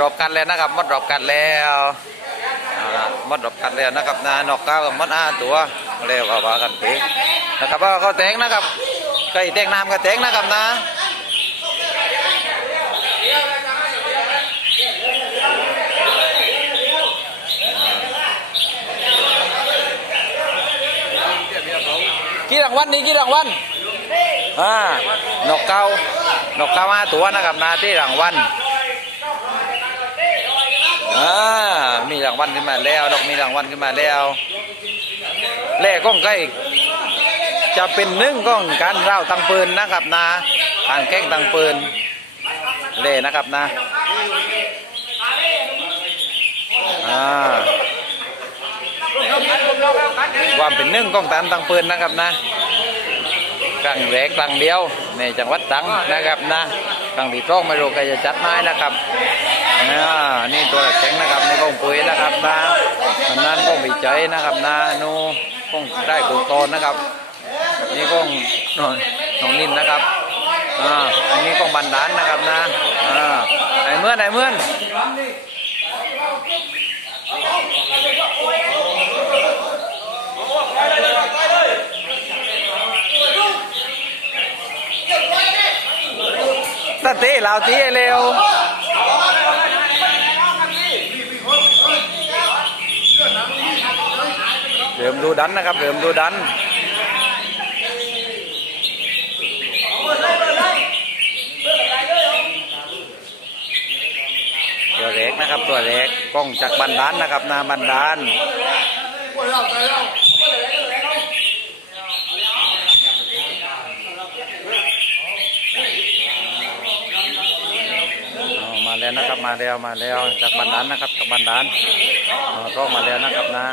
รอบกันแล้วนะครับมดรอบกันแล้วมดรอบกันแล้วนะครับนะนอกเก้ากับมดอ้าตัวเร็วเอาว่ากันไปนะครับว่าเขาแตงนะครับใครแตงน้ำก็แตงนะครับนะกี่รางวัลนี่กี่รางวัลอ่านกเกานกเกาห้าตัวนะครับนาที่รางวัล อ่ามีรางวัลขึ้นมาแล้วนกมีรางวัลขึ้นมาแล้วแล่ก้องใกล้จะเป็นหนึ่งก้องการเล่าตังปืนนะครับนะการแข่งตังปืนเล่นะครับนะอ่าความเป็นหนึ่งก้องตันตังปืนนะครับนะครั้งแรกครั้งเดียวในจังหวัดตังนะครับนะครั้งที่สองไม่รู้ใครจะจัดไม้นะครับ อ่านี่ตัวแข็งนะครับในกองปุ๋ยนะครับนะมันนั้นกองวิจัยนะครับนะนูกองได้กูโตนนะครับ นี่กองน้องน้องนินนะครับอ่าอันนี้กองบันดาลนะครับนะอ่าไหนเมื่อนไหนเมื่อนตะตีเหล่าตีให้เร็วเริ่ม ดูดันนะครับ เริ่มดูดันตัวเล็กนะครับตัวเล็กกล้องจากบันดานนะครับนาบันดานมาแล้วนะครับมาแล้วมาแล้วจากบันดานนะครับจากบันดานกล้องมาแล้วนะครับนะ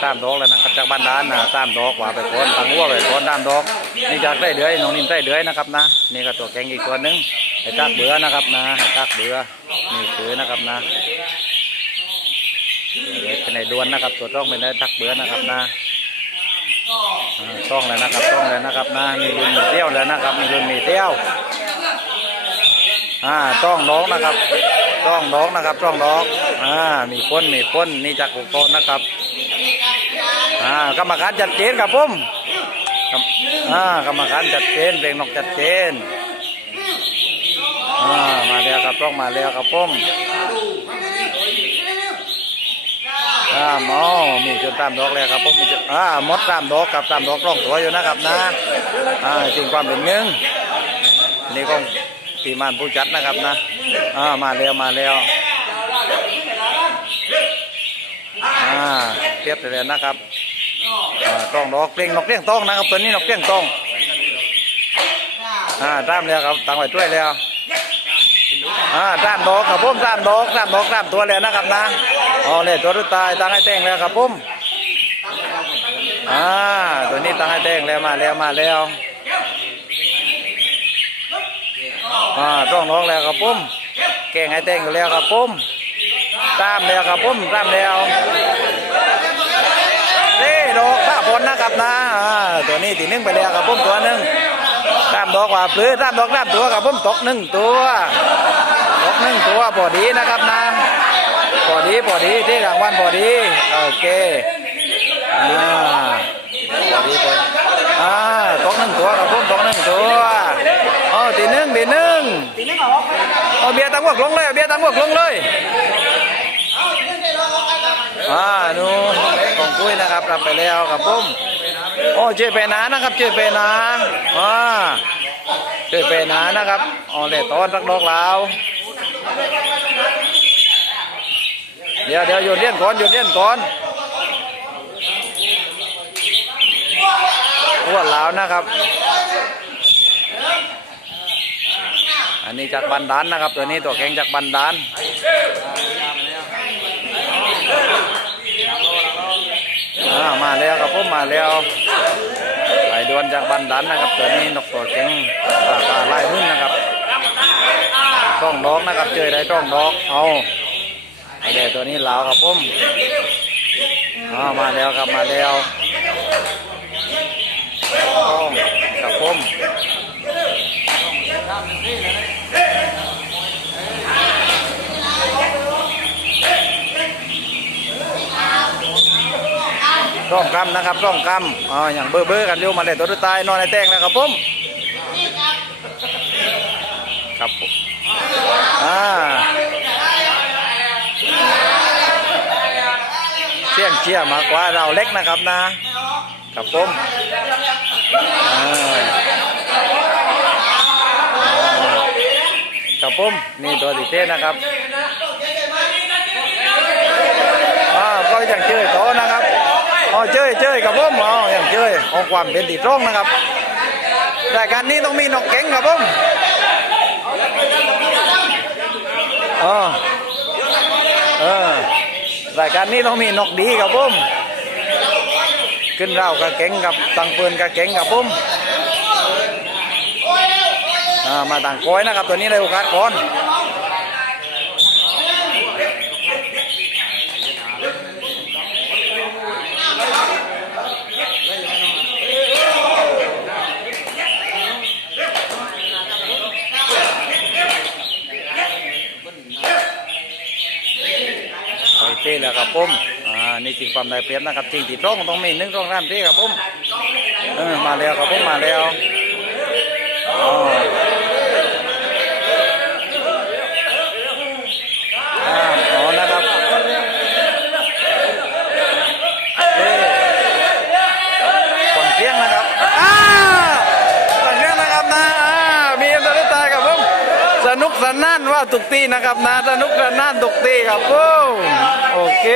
ตามดอกแล้วนะครับจากบ้านด้านนะตามดอกว่าไปก่อนตังหัวไปก่อนตามดอก นี่จากได้เดือยน้องนิ่มได้เดือยนะครับนะนี่ก็ตัวแกงอีกตัวนึงให้ตักเบือนะครับนะให้ตักเบือนี่คือนะครับนะเด็กเป็นในดวนนะครับ ตัวต้องเป็นได้ตักเบือนะครับนะอ่าต้องแล้วนะครับต้องแล้วนะครับนะมีรุ่นมีเตี้ยวแล้วนะครับมีรุ่นมีเตี้ยวอ่าต้องดอกนะครับต้องดอกนะครับต้องดอกอ่ามีพ้นมีพ้นนี่จากกุกโตนะครับ อ่ากรรมการจัดเจนครับผมอ่ากรรมการจัดเจนเพลงนกจัดเจนอ่ามาแล้วครับต้องมาแล้วครับผมอ่าหมอมีจนตามดอกแล้วครับผมมีจนอ่ามดตามดอกกับตามดอกร่องตัวอยู่นะครับนะอ่าจริงความเป็นหนึ่งนี่ก็ตีมานผู้จัดนะครับนะอ่ามาแล้วมาแล้วอ่าเทียบไปแล้วนะครับ อ่าต้องดอกเปล่งนกเปล่งต้องนะครับตัวนี้นกเปล่งต้องอ่าตามแล้วครับตังไว้ด้วยแล้วอ่าตามดอกครับผมตามดอกตามดอกตามตัวแล้วนะครับนะอ๋อเลยตัวรุดตายตังให้แต่งแล้วครับผมอ่าตัวนี้ตังให้แต่งแล้วมาแล้วมาแล้วอ่าต้องดอกแล้วครับผมแกงให้แต่งอยู่แล้วครับผมตามแล้วครับผมตามแล้ว นะครับนะอ่าตัวนี้ตีหนึ่งไปแล้วกับผมตัวหนึ่งตามดอกว่าปลื้อตามดอกตามตัวกับผมตกหนึ่งตัวตกหนึ่งตัวพอดีนะครับนะพอดีพอดีที่รางวัลพอดีโอเคอ่าพอดีพอดีอ่าตกหนึ่งตัวกับผมตกหนึ่งตัวอ๋อตีหนึ่งตีหนึ่งเอาเบียร์ตั้งหัวลงเลยเบียร์ตั้งหัวลงเลยอ่าดู คุ้ยนะครับรับไปแล้วครับผมโอ้เจเปนานะครับเจเปนาอ่าเจเปนานะครับอ๋อเลยต้อนรักดอกลาวเดี๋ยวเดี๋ยวโยนเลี้ยนก่อนโยนเลี้ยนก่อนอ้วนลาวนะครับ อันนี้จากบันดานนะครับ ตัวนี้ตัวแข็งจากบันดาน อ่ามาแล้วครับผมมาแล้วไปดวนจากบันดันนะครับตัวนี้นกตัวเก่งราคาไล่หุ้นนะครับต้องดอกนะครับเจอได้ต้องดอกเอาไอเดตัวนี้เหลาครับผมอ่ามาแล้วครับมาแล้วต้องครับผม ร่องกำนะครับร่องกำอ๋ออย่างเบอร์เบอร์กันเร็วมาเลยตัวสุดท้ายนอนในแตงแล้วครับผมครับผมอ่าเสี่ยงเชี่ยมากกว่าเราเล็กนะครับนะครับผมอ่าครับผมนี่ตัวติเต้นะครับ อ่าก็ยังเจยโตนะครับอ๋อ เจยเจยกับผมอ๋อยังเจยเอาความเป็นตีตรงนะครับรายการนี้ต้องมีนกเก่งครับผมอ๋อเออรายการนี้ต้องมีนกดีครับผมขึ้นเรากระเก่งกับตังปืนกระเก่งกับผมอ่ามาต่างก้อยนะครับตัวนี้เลยโอกาสก่อน โอเคแล้วครับผมอ่านี่จริงความได้เปรียบนะครับจริงที่ตรงต้องมีหนึ่งตรงร่ามที่ครับผมเออมาแล้วครับผมมาแล้วอ๋อาอ๋อนะครับเอ้ฟังเสียงนะครับอ่าฟังเสียงนะครับนะอ่ามีอันตรายตายครับผม สนั่นว่าตุกตีนะครับนะสนุกสนั่นตุกตีครับโอ้โอเค